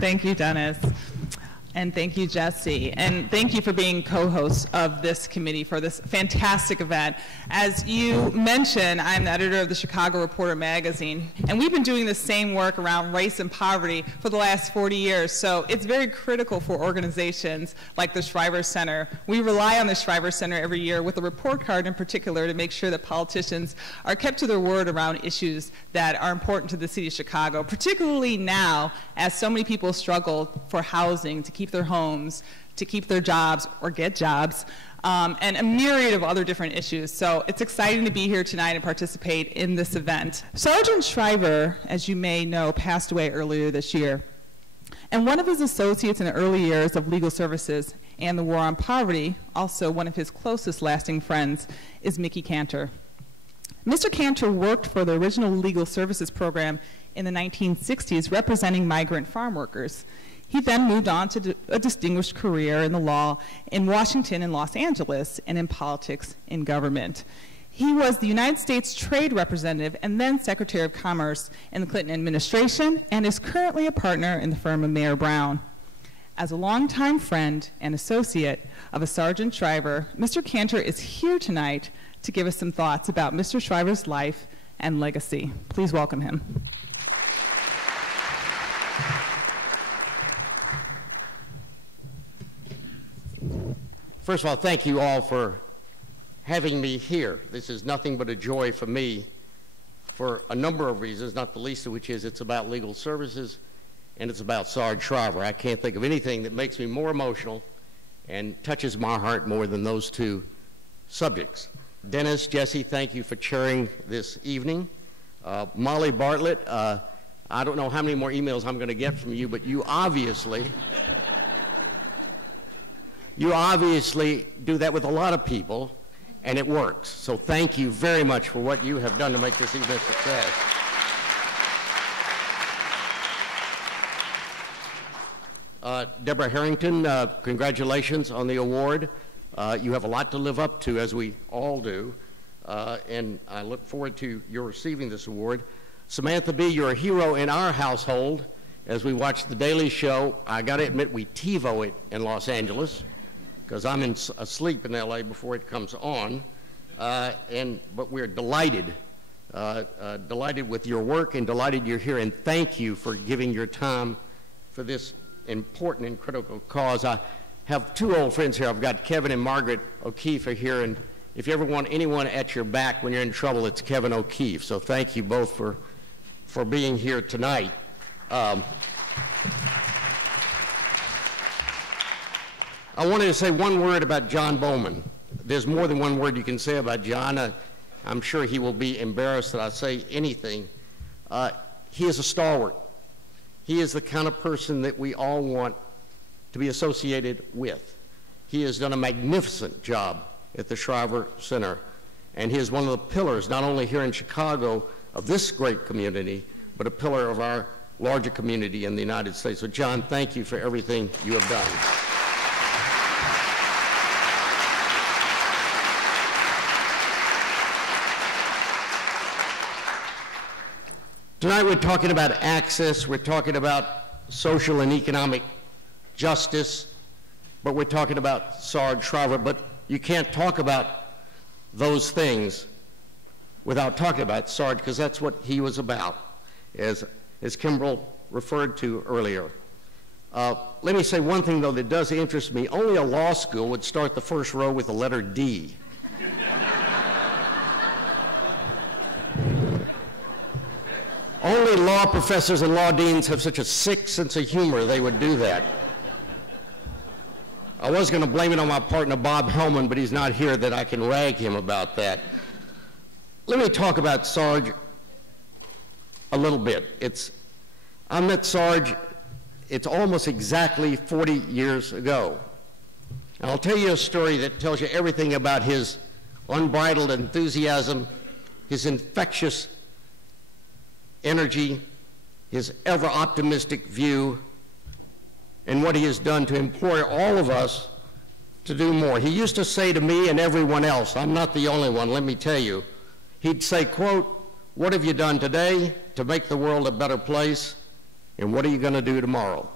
Thank you, Dennis. And thank you, Jesse. And thank you for being co-host of this committee for this fantastic event. As you mentioned, I'm the editor of the Chicago Reporter magazine, and we've been doing the same work around race and poverty for the last 40 years. So it's very critical for organizations like the Shriver Center. We rely on the Shriver Center every year with a report card in particular to make sure that politicians are kept to their word around issues that are important to the city of Chicago, particularly now as so many people struggle for housing, to keep their homes, to keep their jobs or get jobs, and a myriad of other different issues. So it's exciting to be here tonight and participate in this event. Sargent Shriver, as you may know, passed away earlier this year. And one of his associates in the early years of legal services and the war on poverty, also one of his closest lasting friends, is Mickey Kantor. Mr. Kantor worked for the original legal services program in the 1960s representing migrant farm workers. He then moved on to a distinguished career in the law in Washington and Los Angeles and in politics in government. He was the United States Trade Representative and then Secretary of Commerce in the Clinton administration and is currently a partner in the firm of Mayer Brown. As a longtime friend and associate of a Sargent Shriver, Mr. Kantor is here tonight to give us some thoughts about Mr. Shriver's life and legacy. Please welcome him. First of all, thank you all for having me here. This is nothing but a joy for me for a number of reasons, not the least of which is it's about legal services and it's about Sargent Shriver. I can't think of anything that makes me more emotional and touches my heart more than those two subjects. Dennis, Jesse, thank you for chairing this evening. Molly Bartlett, I don't know how many more emails I'm going to get from you, but you obviously do that with a lot of people, and it works. So thank you very much for what you have done to make this evening a success. Debra Harrington, congratulations on the award. You have a lot to live up to, as we all do, and I look forward to your receiving this award. Samantha B., you're a hero in our household. As we watch The Daily Show, I got to admit we TiVo it in Los Angeles, because I'm asleep in LA before it comes on, but we're delighted, delighted with your work and delighted you're here, and thank you for giving your time for this important and critical cause. I have two old friends here. I've got Kevin and Margaret O'Keefe are here, and if you ever want anyone at your back when you're in trouble, it's Kevin O'Keefe. So thank you both for being here tonight. I wanted to say one word about John Bowman. There's more than one word you can say about John. I'm sure he will be embarrassed that I say anything. He is a stalwart. He is the kind of person that we all want to be associated with. He has done a magnificent job at the Shriver Center, and he is one of the pillars, not only here in Chicago, of this great community, but a pillar of our larger community in the United States. So John, thank you for everything you have done. Tonight we're talking about access, we're talking about social and economic justice, but we're talking about Sargent Shriver. But you can't talk about those things without talking about Sargent, because that's what he was about, as Kimbriell referred to earlier. Let me say one thing, though, that does interest me. Only a law school would start the first row with the letter D. Only law professors and law deans have such a sick sense of humor they would do that. I was going to blame it on my partner Bob Hellman, but he's not here that I can rag him about that. Let me talk about Sargent a little bit. I met Sargent, it's almost exactly 40 years ago. And I'll tell you a story that tells you everything about his unbridled enthusiasm, his infectious energy, his ever-optimistic view, and what he has done to implore all of us to do more. He used to say to me and everyone else, I'm not the only one, let me tell you, he'd say, quote, "What have you done today to make the world a better place, and what are you going to do tomorrow?"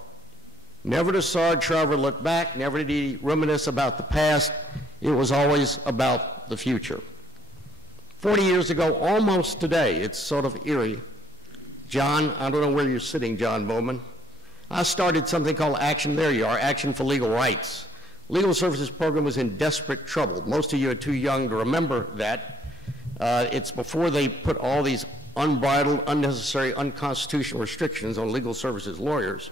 Never does Sarge Shriver look back, never did he reminisce about the past. It was always about the future. 40 years ago, almost today, it's sort of eerie. John, I don't know where you're sitting, John Bowman. I started something called Action, there you are, Action for Legal Rights. Legal Services Program was in desperate trouble. Most of you are too young to remember that. It's before they put all these unbridled, unnecessary, unconstitutional restrictions on legal services lawyers.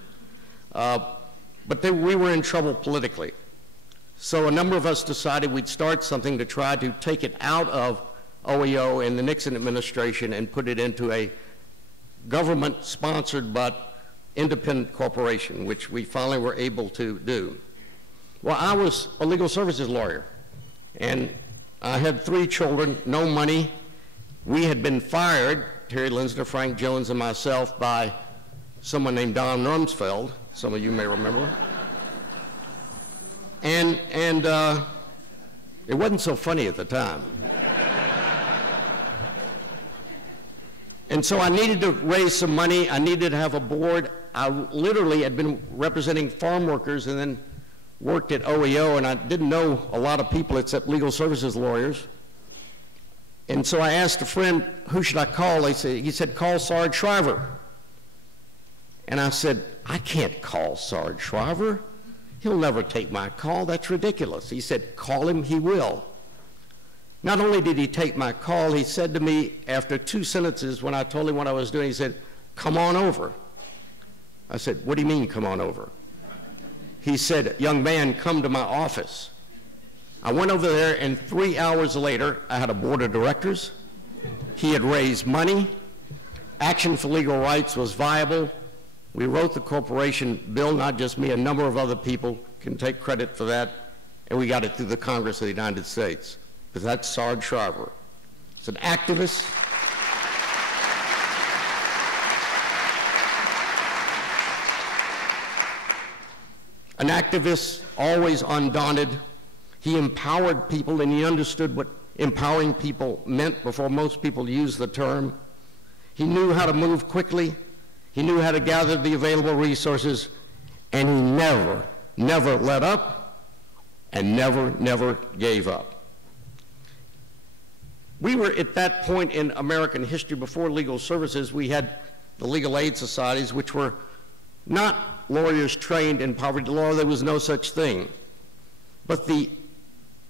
But we were in trouble politically. So a number of us decided we'd start something to try to take it out of OEO and the Nixon administration and put it into a government-sponsored but independent corporation, which we finally were able to do. Well, I was a legal services lawyer, and I had 3 children, no money. We had been fired, Terry Linsner, Frank Jones, and myself, by someone named Don Rumsfeld. Some of you may remember. And it wasn't so funny at the time. And so I needed to raise some money. I needed to have a board. I literally had been representing farm workers and then worked at OEO, and I didn't know a lot of people except legal services lawyers. And so I asked a friend, who should I call? He said, call Sarge Shriver. And I said, I can't call Sarge Shriver. He'll never take my call. That's ridiculous. He said, call him, he will. Not only did he take my call, he said to me after 2 sentences when I told him what I was doing, he said, come on over. I said, what do you mean, come on over? He said, young man, come to my office. I went over there, and 3 hours later, I had a board of directors. He had raised money. Action for Legal Rights was viable. We wrote the corporation bill, not just me, a number of other people can take credit for that, and we got it through the Congress of the United States. Because that's Sarge Shriver. He's an activist. An activist, always undaunted. He empowered people, and he understood what empowering people meant before most people used the term. He knew how to move quickly. He knew how to gather the available resources, and he never let up and never gave up. We were at that point in American history before legal services. We had the legal aid societies, which were not lawyers trained in poverty law. There was no such thing. But the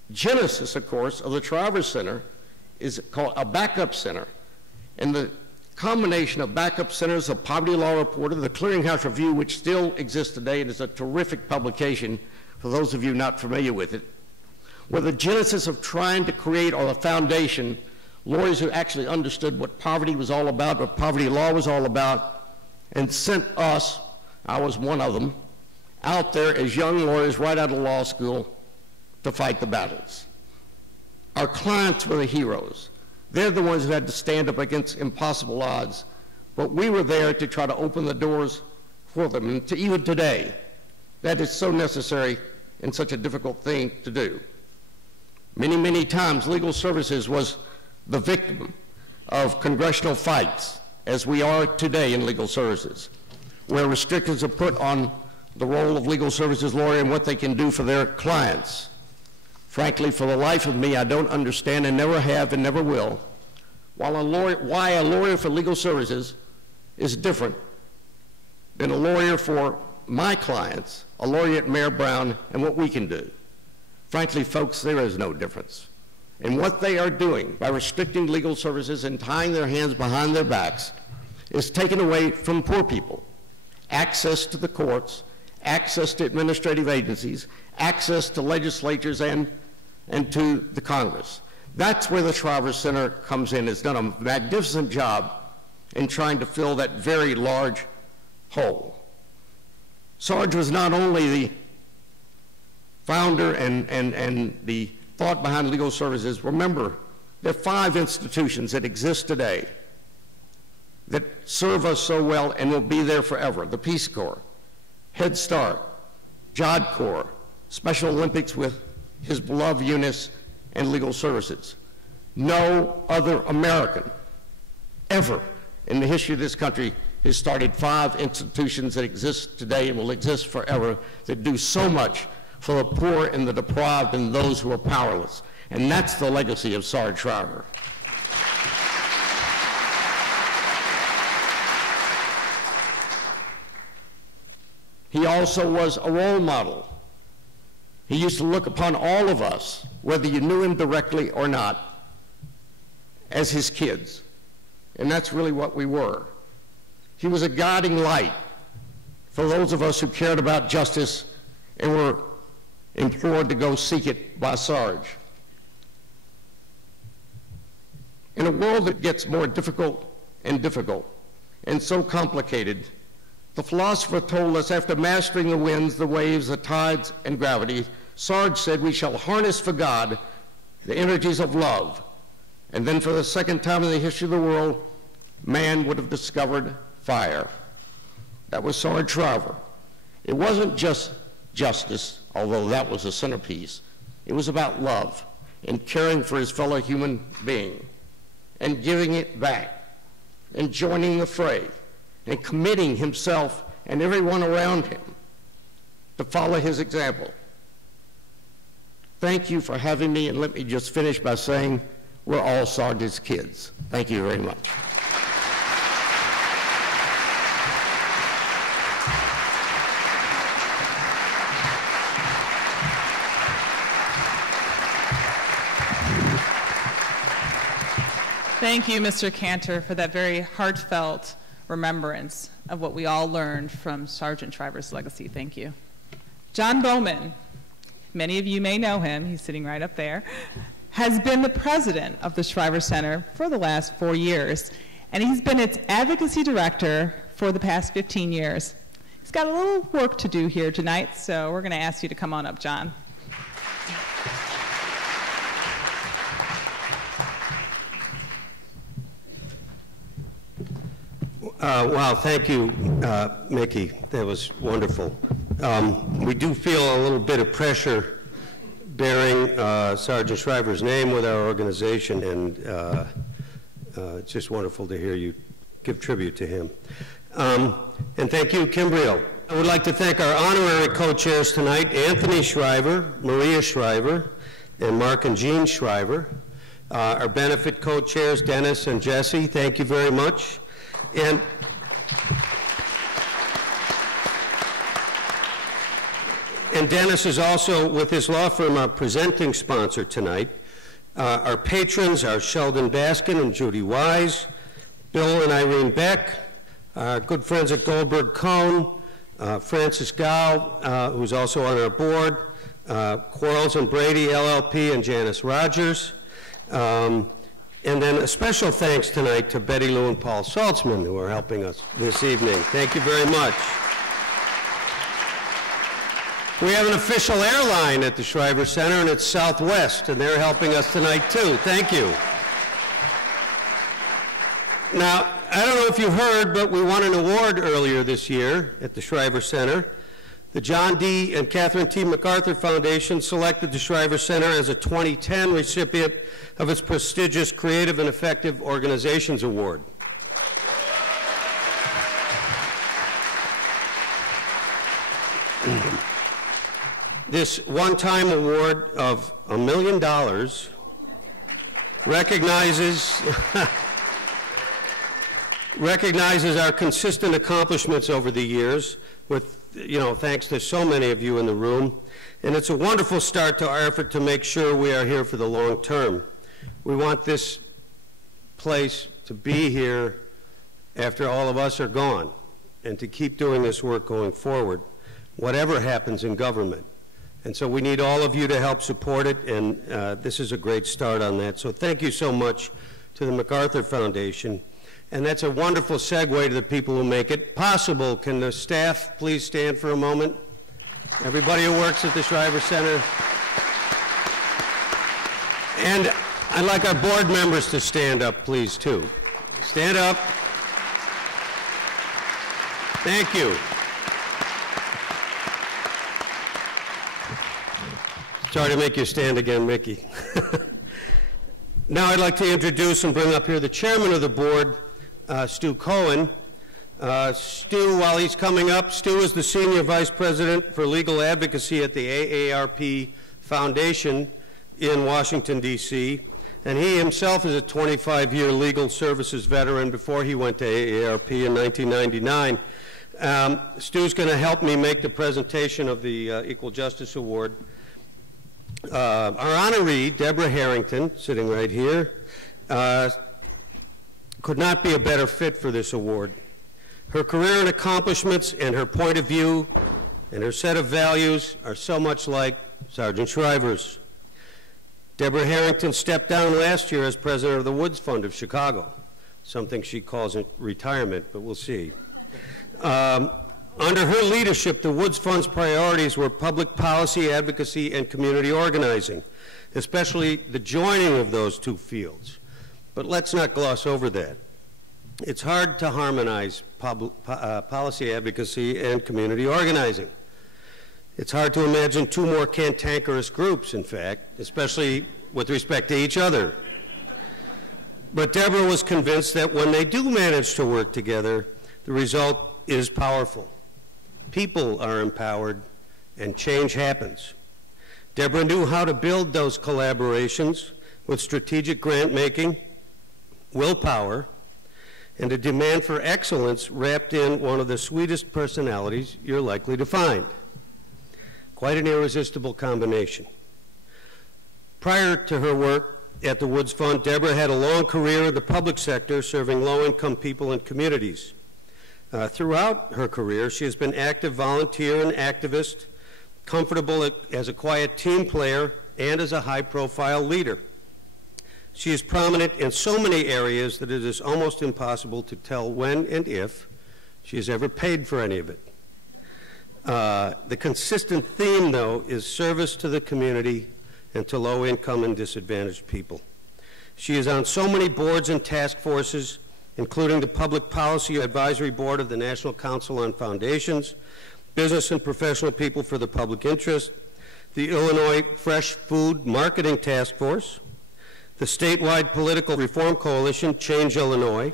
genesis, of course, of the Shriver Center is called a backup center. And the combination of backup centers, the Poverty Law Reporter, the Clearinghouse Review, which still exists today and is a terrific publication for those of you not familiar with it, were the genesis of trying to create, or the foundation, lawyers who actually understood what poverty was all about, what poverty law was all about, and sent us, I was one of them, out there as young lawyers right out of law school to fight the battles. Our clients were the heroes. They're the ones who had to stand up against impossible odds, but we were there to try to open the doors for them, and to even today, that is so necessary and such a difficult thing to do. Many times, legal services was the victim of congressional fights, as we are today in legal services, where restrictions are put on the role of legal services lawyer and what they can do for their clients. Frankly, for the life of me, I don't understand, and never have and never will, why a lawyer for legal services is different than a lawyer for my clients, a lawyer at Mayor Brown, and what we can do. Frankly, folks, there is no difference. And what they are doing by restricting legal services and tying their hands behind their backs is taking away from poor people access to the courts, access to administrative agencies, access to legislatures and to the Congress. That's where the Shriver Center comes in. It's done a magnificent job in trying to fill that very large hole. Sarge was not only the founder and the thought behind legal services. Remember, there are 5 institutions that exist today that serve us so well and will be there forever. The Peace Corps, Head Start, Job Corps, Special Olympics with his beloved Eunice, and legal services. No other American ever in the history of this country has started 5 institutions that exist today and will exist forever that do so much for the poor and the deprived and those who are powerless. And that's the legacy of Sarge Shriver. He also was a role model. He used to look upon all of us, whether you knew him directly or not, as his kids. And that's really what we were. He was a guiding light for those of us who cared about justice and were implored to go seek it by Sarge. In a world that gets more difficult and so complicated, the philosopher told us after mastering the winds, the waves, the tides, and gravity, Sarge said, we shall harness for God the energies of love. And then for the second time in the history of the world, man would have discovered fire. That was Sarge Shriver. It wasn't just justice, although that was a centerpiece. It was about love and caring for his fellow human being and giving it back and joining the fray and committing himself and everyone around him to follow his example. Thank you for having me, and let me just finish by saying we're all Sarge's kids. Thank you very much. Thank you, Mr. Kantor, for that very heartfelt remembrance of what we all learned from Sergeant Shriver's legacy. Thank you. John Bowman, many of you may know him, he's sitting right up there, has been the president of the Shriver Center for the last 4 years, and he's been its advocacy director for the past 15 years. He's got a little work to do here tonight, so we're going to ask you to come on up, John. Wow, thank you, Mickey. That was wonderful. We do feel a little bit of pressure bearing Sergeant Shriver's name with our organization, and it's just wonderful to hear you give tribute to him. And thank you, Kimbriell. I would like to thank our honorary co-chairs tonight, Anthony Shriver, Maria Shriver, and Mark and Jean Shriver. Our benefit co-chairs, Dennis and Jesse, thank you very much. And Dennis is also, with his law firm, our presenting sponsor tonight. Our patrons are Sheldon Baskin and Judy Wise, Bill and Irene Beck, our good friends at Goldberg Cohn, Francis Gow, who's also on our board, Quarles and Brady, LLP, and Janice Rogers. And then a special thanks tonight to Betty Lou and Paul Saltzman, who are helping us this evening. Thank you very much. We have an official airline at the Shriver Center, and it's Southwest, and they're helping us tonight too. Thank you. Now, I don't know if you heard, but we won an award earlier this year at the Shriver Center. The John D. and Catherine T. MacArthur Foundation selected the Shriver Center as a 2010 recipient of its prestigious Creative and Effective Organizations Award. This one-time award of $1 million recognizes our consistent accomplishments over the years, with, thanks to so many of you in the room. And it's a wonderful start to our effort to make sure we are here for the long term. We want this place to be here after all of us are gone, and to keep doing this work going forward, whatever happens in government. And so we need all of you to help support it, and this is a great start on that. So thank you so much to the MacArthur Foundation. And that's a wonderful segue to the people who make it possible. Can the staff please stand for a moment? Everybody who works at the Shriver Center. And I'd like our board members to stand up, please, too. Stand up. Thank you. Sorry to make you stand again, Mickey. Now I'd like to introduce and bring up here the chairman of the board, Stu Cohen. Stu, while he's coming up, Stu is the Senior Vice President for Legal Advocacy at the AARP Foundation in Washington, D.C., and he himself is a 25-year legal services veteran before he went to AARP in 1999. Stu's going to help me make the presentation of the Equal Justice Award. Our honoree, Debra Harrington, sitting right here, could not be a better fit for this award. Her career and accomplishments and her point of view and her set of values are so much like Sergeant Shriver's. Debra Harrington stepped down last year as president of the Woods Fund of Chicago, something she calls retirement, but we'll see. Under her leadership, the Woods Fund's priorities were public policy, advocacy, and community organizing, especially the joining of those two fields. But let's not gloss over that. It's hard to harmonize policy advocacy and community organizing. It's hard to imagine two more cantankerous groups, in fact, especially with respect to each other. But Deborah was convinced that when they do manage to work together, the result is powerful. People are empowered, and change happens. Deborah knew how to build those collaborations with strategic grant-making, willpower, and a demand for excellence wrapped in one of the sweetest personalities you're likely to find. Quite an irresistible combination. Prior to her work at the Woods Fund, Deborah had a long career in the public sector serving low-income people and communities. Throughout her career, she has been active volunteer and activist, comfortable as a quiet team player, and as a high-profile leader. She is prominent in so many areas that it is almost impossible to tell when and if she has ever paid for any of it. The consistent theme, though, is service to the community and to low-income and disadvantaged people. She is on so many boards and task forces, including the Public Policy Advisory Board of the National Council on Foundations, Business and Professional People for the Public Interest, the Illinois Fresh Food Marketing Task Force, the statewide Political Reform Coalition, Change Illinois,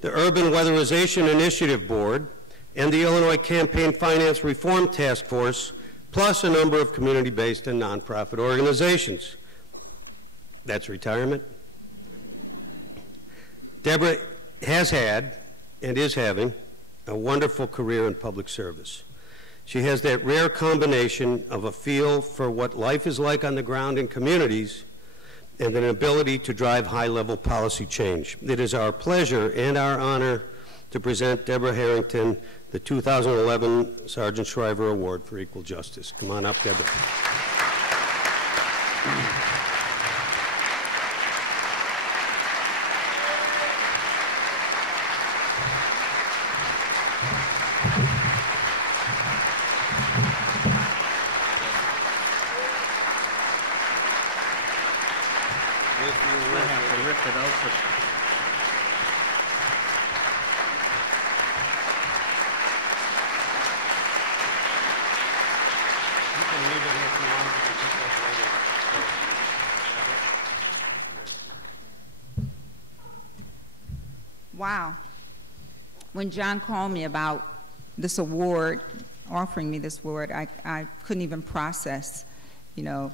the Urban Weatherization Initiative Board, and the Illinois Campaign Finance Reform Task Force, plus a number of community-based and nonprofit organizations. That's retirement. Deborah has had and is having a wonderful career in public service. She has that rare combination of a feel for what life is like on the ground in communities and an ability to drive high-level policy change. It is our pleasure and our honor to present Debra Harrington the 2011 Sargent Shriver Award for Equal Justice. Come on up, Deborah. Wow. When John called me about this award, offering me this award, I couldn't even process, you know,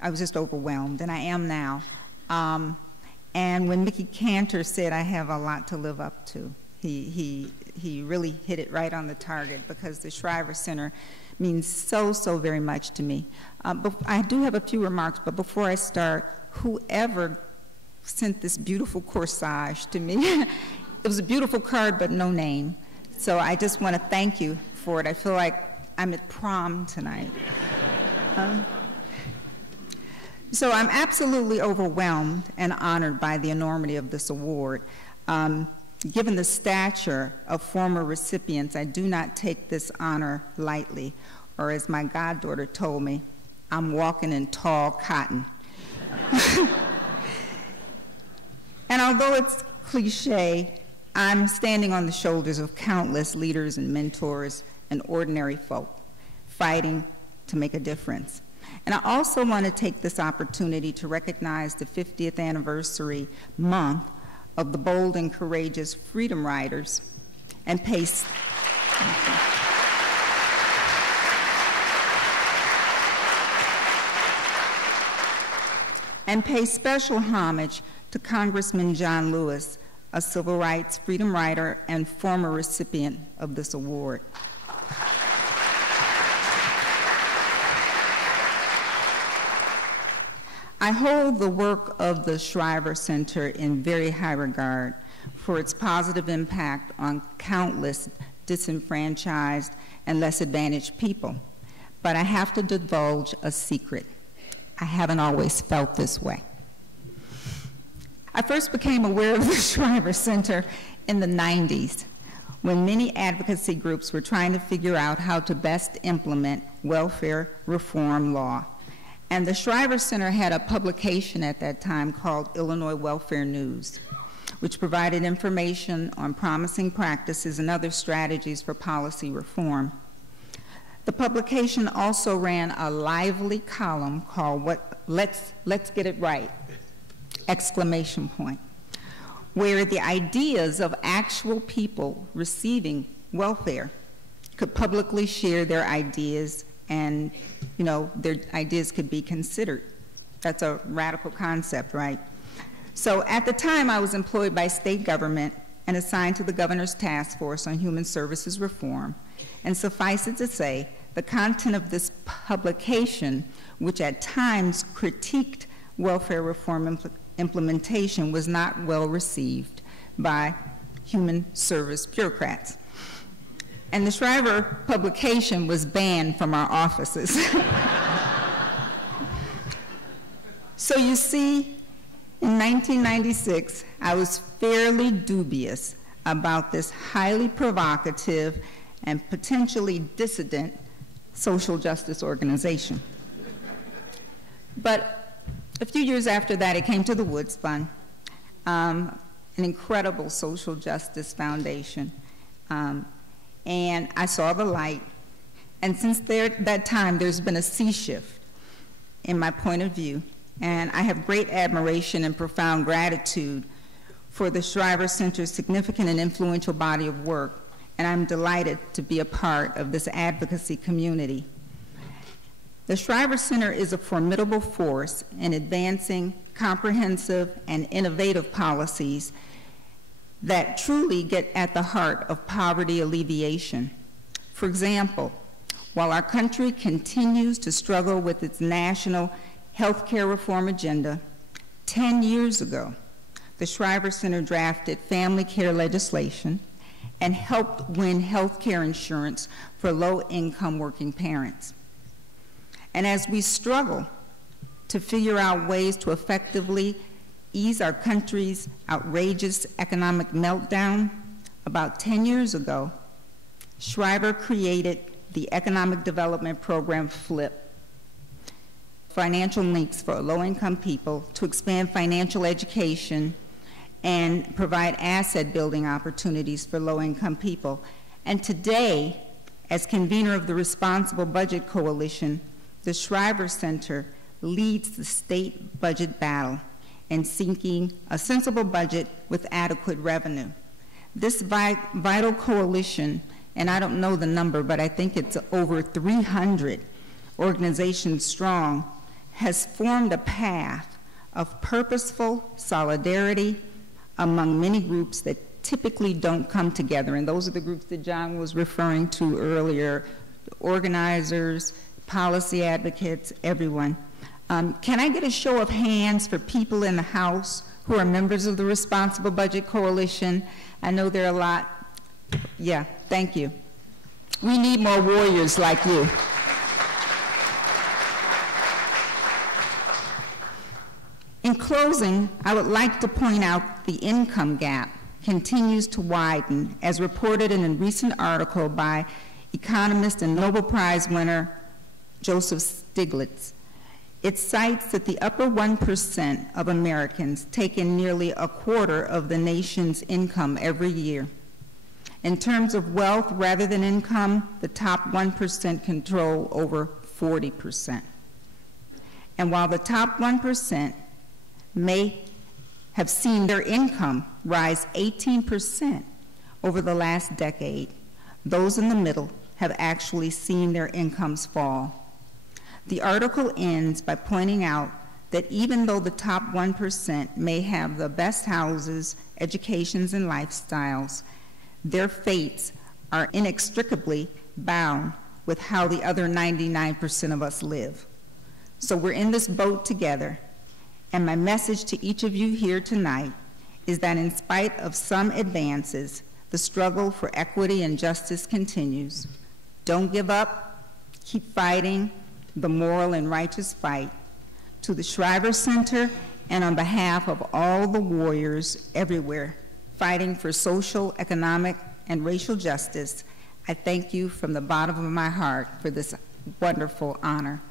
I was just overwhelmed, and I am now. And when Mickey Kantor said I have a lot to live up to, he really hit it right on the target, because the Shriver Center means so very much to me. But I do have a few remarks, but before I start, whoever sent this beautiful corsage to me, it was a beautiful card but no name. So I just want to thank you for it. I feel like I'm at prom tonight. So I'm absolutely overwhelmed and honored by the enormity of this award. Given the stature of former recipients, I do not take this honor lightly, or as my goddaughter told me, I'm walking in tall cotton. And although it's cliche, I'm standing on the shoulders of countless leaders and mentors and ordinary folk fighting to make a difference. And I also want to take this opportunity to recognize the 50th anniversary month of the bold and courageous freedom riders and pay special homage to Congressman John Lewis, a civil rights freedom rider and former recipient of this award. I hold the work of the Shriver Center in very high regard for its positive impact on countless disenfranchised and less advantaged people. But I have to divulge a secret. I haven't always felt this way. I first became aware of the Shriver Center in the 90s, when many advocacy groups were trying to figure out how to best implement welfare reform law. And the Shriver Center had a publication at that time called Illinois Welfare News, which provided information on promising practices and other strategies for policy reform. The publication also ran a lively column called Let's Get It Right! Exclamation point, where the ideas of actual people receiving welfare could publicly share their ideas, and their ideas could be considered. That's a radical concept, right? So at the time, I was employed by state government and assigned to the Governor's Task Force on Human Services Reform. And suffice it to say, the content of this publication, which at times critiqued welfare reform implementation, was not well received by human service bureaucrats. And the Shriver publication was banned from our offices. So you see, in 1996, I was fairly dubious about this highly provocative and potentially dissident social justice organization. But a few years after that, it came to the Woods Fund, an incredible social justice foundation. And I saw the light. And since that time, there's been a sea shift in my point of view. And I have great admiration and profound gratitude for the Shriver Center's significant and influential body of work. And I'm delighted to be a part of this advocacy community. The Shriver Center is a formidable force in advancing comprehensive and innovative policies that truly get at the heart of poverty alleviation. For example, while our country continues to struggle with its national health care reform agenda, 10 years ago, the Shriver Center drafted family care legislation and helped win health care insurance for low-income working parents. And as we struggle to figure out ways to effectively ease our country's outrageous economic meltdown, about 10 years ago, Shriver created the economic development program FLIP, Financial Links for Low-Income People, to expand financial education and provide asset building opportunities for low-income people. And today, as convener of the Responsible Budget Coalition, the Shriver Center leads the state budget battle in seeking a sensible budget with adequate revenue. This vital coalition, and I don't know the number, but I think it's over 300 organizations strong, has formed a path of purposeful solidarity among many groups that typically don't come together. And those are the groups that John was referring to earlier: organizers, policy advocates, everyone. Can I get a show of hands for people in the House who are members of the Responsible Budget Coalition? I know there are a lot. Yeah, thank you. We need more warriors like you. In closing, I would like to point out the income gap continues to widen, as reported in a recent article by economist and Nobel Prize winner Joseph Stiglitz. It cites that the upper 1% of Americans take in nearly a quarter of the nation's income every year. In terms of wealth rather than income, the top 1% control over 40%. And while the top 1% may have seen their income rise 18% over the last decade. Those in the middle have actually seen their incomes fall. The article ends by pointing out that even though the top 1% may have the best houses, educations, and lifestyles, their fates are inextricably bound with how the other 99% of us live. So we're in this boat together, and my message to each of you here tonight is that in spite of some advances, the struggle for equity and justice continues. Don't give up, keep fighting the moral and righteous fight. To the Shriver Center, and on behalf of all the warriors everywhere fighting for social, economic, and racial justice, I thank you from the bottom of my heart for this wonderful honor.